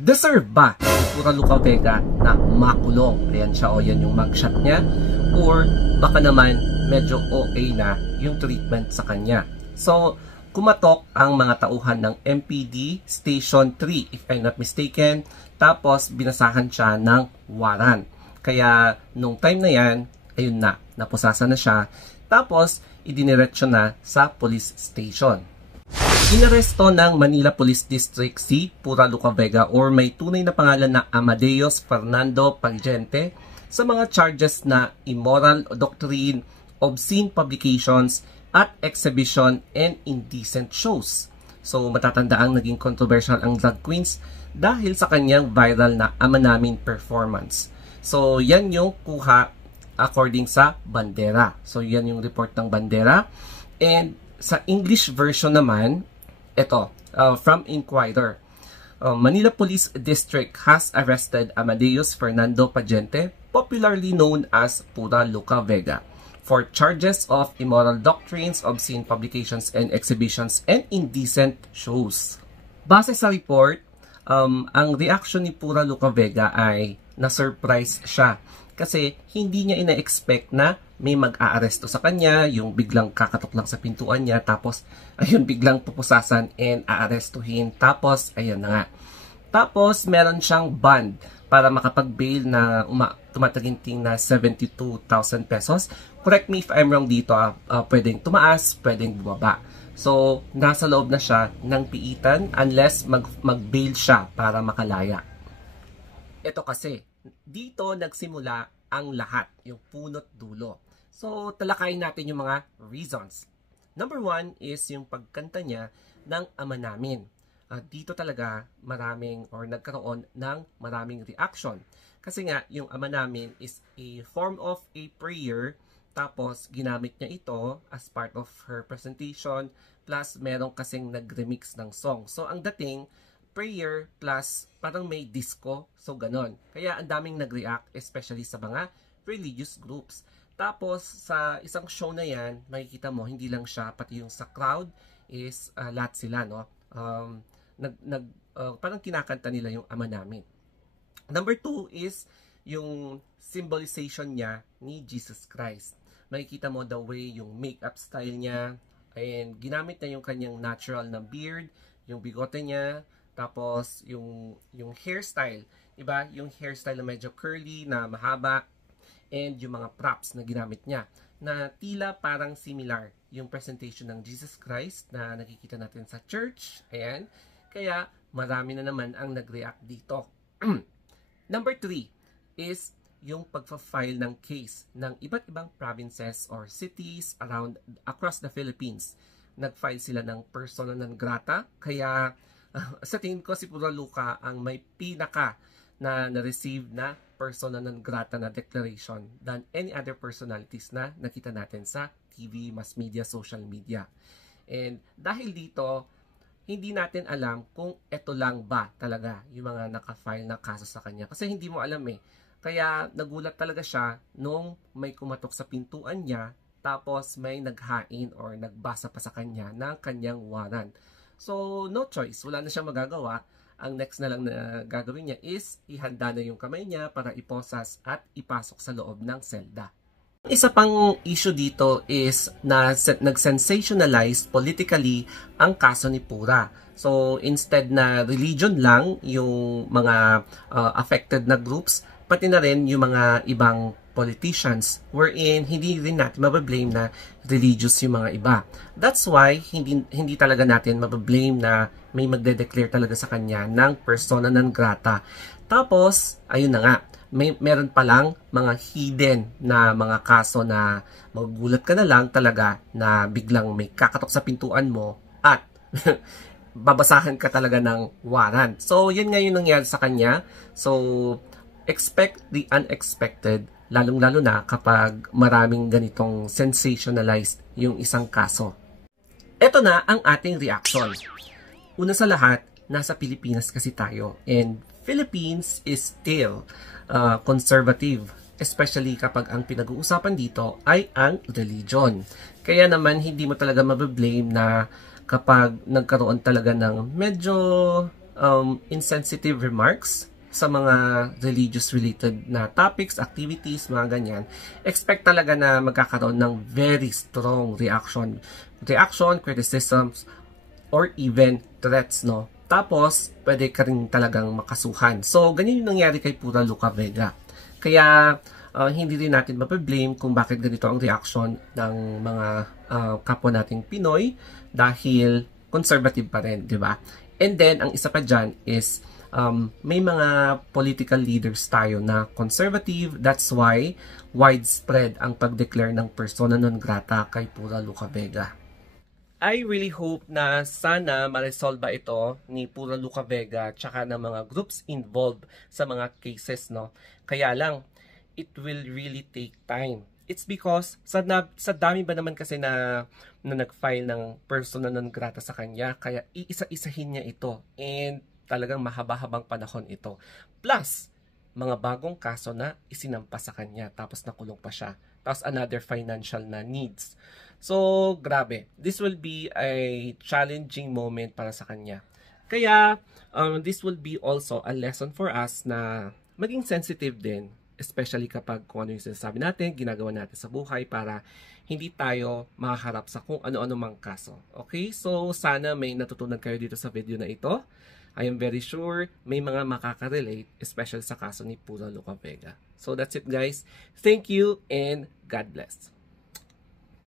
Deserve ba si Pura Luca Vega na makulong? Ayan siya, o yan yung mugshot niya. Or baka naman medyo okay na yung treatment sa kanya. So, kumatok ang mga tauhan ng MPD Station 3, if I'm not mistaken. Tapos, binasahan siya ng warrant. Kaya, nung time na yan, ayun na, napusasa na siya. Tapos, idiniretso na sa police station. Inaresto ng Manila Police District si Pura Luca Vega, or may tunay na pangalan na Amadeus Fernando Pagente, sa mga charges na immoral doctrine, obscene publications, at exhibition and indecent shows. So matatandaan naging controversial ang drag queens dahil sa kanyang viral na Ama Namin performance. So yan yung kuha according sa Bandera. So yan yung report ng Bandera. And sa English version naman, ito, from Inquirer. Manila Police District has arrested Amadeus Fernando Pagente, popularly known as Pura Luca Vega, for charges of immoral doctrines, obscene publications and exhibitions, and indecent shows. Base sa report, ang reaction ni Pura Luca Vega ay na-surprise siya kasi hindi niya ina-expect na may mag-aaresto sa kanya, yung biglang kakatok lang sa pintuan niya, tapos ayun biglang pupusasan and aarestuhin, tapos ayun na nga. Tapos meron siyang bond para makapag-bail na tumataginting na 72,000 pesos. Correct me if I'm wrong dito, pwedeng tumaas, pwedeng bumaba. So, nasa loob na siya ng piitan unless mag-bail siya para makalaya. Ito kasi, dito nagsimula ang lahat, yung punot dulo. So, talakayin natin yung mga reasons. Number 1 is yung pagkanta niya ng Ama Namin. Dito talaga nagkaroon ng maraming reaction. Kasi nga, yung Ama Namin is a form of a prayer, tapos ginamit niya ito as part of her presentation, plus meron kasing nag-remix ng song. So, ang dating, prayer plus parang may disco, so ganon. Kaya ang daming nag-react, especially sa mga religious groups. Tapos sa isang show na yan, makikita mo hindi lang siya, pati yung sa crowd is lahat sila, no? Parang kinakanta nila yung Ama Namin. Number 2 is yung symbolization niya ni Jesus Christ. Makikita mo the way yung makeup style niya, and ginamit na yung kanyang natural na beard, yung bigote niya, tapos yung hairstyle, diba? Yung hairstyle na medyo curly, na mahaba, and yung mga props na ginamit niya, na tila parang similar yung presentation ng Jesus Christ na nakikita natin sa church. Ayan. Kaya marami na naman ang nag-react dito. Number 3 is yung pagpa-file ng case ng iba't ibang provinces or cities across the Philippines. Nag-file sila ng persona non grata, kaya sa tingin ko si Pura Luca ang may pinaka na na-receive na persona non grata na declaration than any other personalities na nakita natin sa TV, mass media, social media. And dahil dito, hindi natin alam kung ito lang ba talaga yung mga naka-file na kaso sa kanya. Kasi hindi mo alam eh. Kaya nagulat talaga siya nung may kumatok sa pintuan niya, tapos may naghain or nagbasa pa sa kanya ng kanyang warrant. So, no choice. Wala na siyang magagawa. Ang next na lang na gagawin niya is ihanda na yung kamay niya para iposas at ipasok sa loob ng selda. Isa pang issue dito is na nag-sensationalize politically ang kaso ni Pura. So, instead na religion lang yung mga affected na groups, pati na rin yung mga ibang politicians, wherein hindi rin natin mabablame na religious yung mga iba. That's why hindi talaga natin mabablame na may magde-declare talaga sa kanya ng persona non grata. Tapos, ayun na nga, meron pa lang mga hidden na mga kaso na magugulat ka na lang talaga na biglang may kakatok sa pintuan mo at babasahan ka talaga ng warrant. So, yun nga yung nangyari sa kanya. So, expect the unexpected, lalong-lalo na kapag maraming ganitong sensationalized yung isang kaso. Ito na ang ating reaction. Una sa lahat, nasa Pilipinas kasi tayo, and Philippines is still conservative, especially kapag ang pinag-uusapan dito ay ang religion. Kaya naman hindi mo talaga mabablame na kapag nagkaroon talaga ng medyo insensitive remarks sa mga religious related na topics, activities, mga ganyan, expect talaga na magkakaroon ng very strong reaction, criticisms, or even threats, no? Tapos, pwede ka rin talagang makasuhan. So, ganyan yung nangyari kay Pura Luca Vega. Kaya, hindi rin natin mapablame kung bakit ganito ang reaction ng mga kapwa nating Pinoy dahil conservative pa rin, di ba? And then, ang isa pa dyan is, may mga political leaders tayo na conservative. That's why widespread ang pag-declare ng persona non grata kay Pura Luca Vega. I really hope na sana ma-resolve ito ni Pura Luca Vega tsaka ng mga groups involved sa mga cases, no? Kaya lang, it will really take time. It's because sa dami ba naman kasi na nag-file ng persona non grata sa kanya, kaya iisa-isahin niya ito. And talagang mahaba-habang panahon ito. Plus, mga bagong kaso na isinampa sa kanya, tapos nakulong pa siya. Tapos another financial na needs. So, grabe. This will be a challenging moment para sa kanya. Kaya, this will be also a lesson for us na maging sensitive din, especially kapag kung ano yung sinasabi natin, ginagawa natin sa buhay para hindi tayo makaharap sa kung ano-ano mang kaso. Okay? So, sana may natutunan kayo dito sa video na ito. I am very sure may mga makaka-relate, especially sa kaso ni Pura Luca Vega. So, that's it guys. Thank you and God bless.